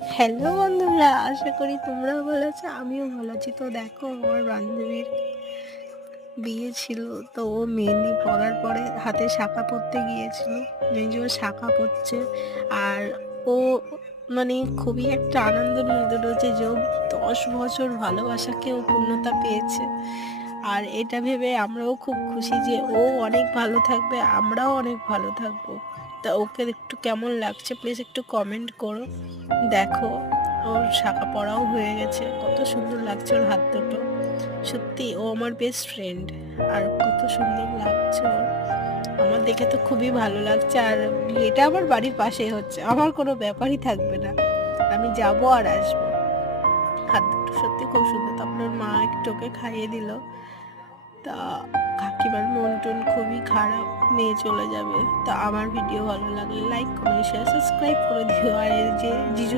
Hello বন্ধুরা, আশা করি তোমরাও ভালো আছো, আমিও ভালো আছি। তো দেখো, আমার বান্ধবীর বিয়ে ছিল। তো ও মেহেন্দি পরার পরে হাতে শাঁখা পরতে গিয়েছিল। এই যে ও শাঁখা পরছে, আর ও মানে খুবই একটা আনন্দের মধ্যে রয়েছে যে ও 10 বছর ভালোবাসাকে ও পূর্ণতা পেয়েছে। আর এটা ভেবে আমরাও খুব খুশি যে ও অনেক ভালো থাকবে, আমরাও অনেক ভালো থাকবো। তা ওকে একটু কেমন লাগছে প্লিজ একটু কমেন্ট করো। দেখো, ওর শাঁখা পরাও হয়ে গেছে, কত সুন্দর লাগছে ওর হাত দুটো। সত্যি ও আমার বেস্ট ফ্রেন্ড, আর কত সুন্দর লাগছে ওর। আমার দেখে তো খুবই ভালো লাগছে। আর বিয়েটা আমার বাড়ির পাশেই হচ্ছে, আমার কোনো ব্যাপারই থাকবে না, আমি যাবো আর আসবো। হাত দুটো সত্যি খুব সুন্দর। তারপর ওর মা একটু ওকে খাইয়ে দিল। তা কাকিমার মন টন খুবই খারাপ, মেয়ে চলে যাবে। তা আমার ভিডিও ভালো লাগলে লাইক কমেন্ট শেয়ার সাবস্ক্রাইব করে দিও। আর এই যে জিজু